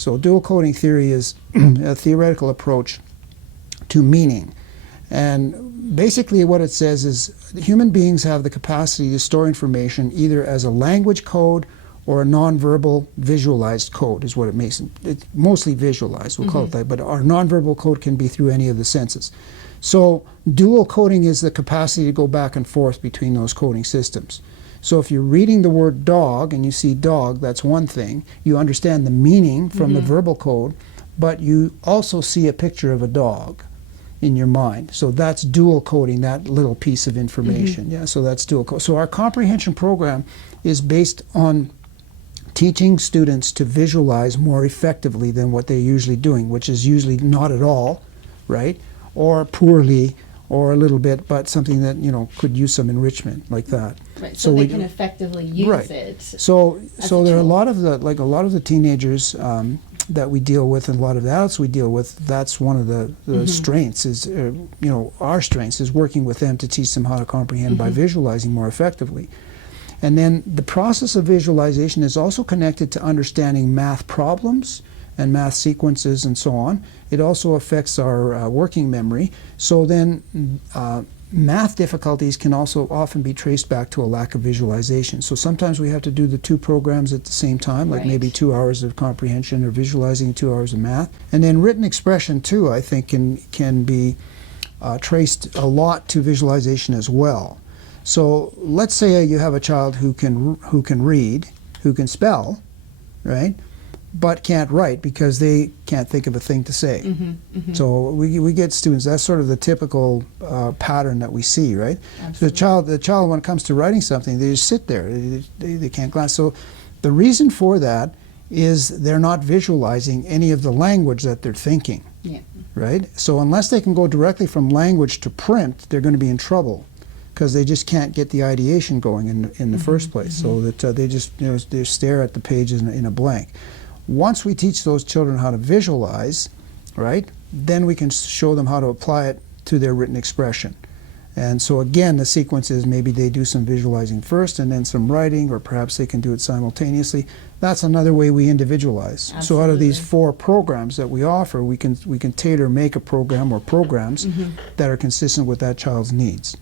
So dual coding theory is a theoretical approach to meaning. And basically what it says is human beings have the capacity to store information either as a language code or a nonverbal visualized code is what it makes. It's mostly visualized, we'll call it that, but our nonverbal code can be through any of the senses. So dual coding is the capacity to go back and forth between those coding systems. So if you're reading the word dog and you see dog, that's one thing. You understand the meaning from the verbal code, but you also see a picture of a dog in your mind. So that's dual coding, that little piece of information. Yeah, so that's dual code. So our comprehension program is based on teaching students to visualize more effectively than what they're usually doing, which is usually not at all, right? Or poorly, or a little bit, but something that, you know, could use some enrichment like that. Right, so they can effectively use it. So there are a lot of the teenagers that we deal with, and a lot of the adults we deal with. That's one of the strengths is, you know, our strengths is working with them to teach them how to comprehend by visualizing more effectively. And then the process of visualization is also connected to understanding math problems and math sequences and so on. It also affects our working memory. So then math difficulties can also often be traced back to a lack of visualization. So sometimes we have to do the two programs at the same time, like maybe 2 hours of comprehension or visualizing, 2 hours of math. And then written expression too, I think, can be traced a lot to visualization as well. So let's say you have a child who can read, who can spell, right? But can't write because they can't think of a thing to say. So we get students, that's sort of the typical pattern that we see, right? Absolutely. So the child when it comes to writing something, they just sit there, they can't glance. So the reason for that is they're not visualizing any of the language that they're thinking, right? So unless they can go directly from language to print, they're going to be in trouble, because they just can't get the ideation going in the first place. So that they just, you know, they stare at the pages in a blank. Once we teach those children how to visualize, right, then we can show them how to apply it to their written expression. And so again, the sequence is maybe they do some visualizing first and then some writing, or perhaps they can do it simultaneously. That's another way we individualize. Absolutely. So out of these 4 programs that we offer, we can tailor make a program or programs that are consistent with that child's needs.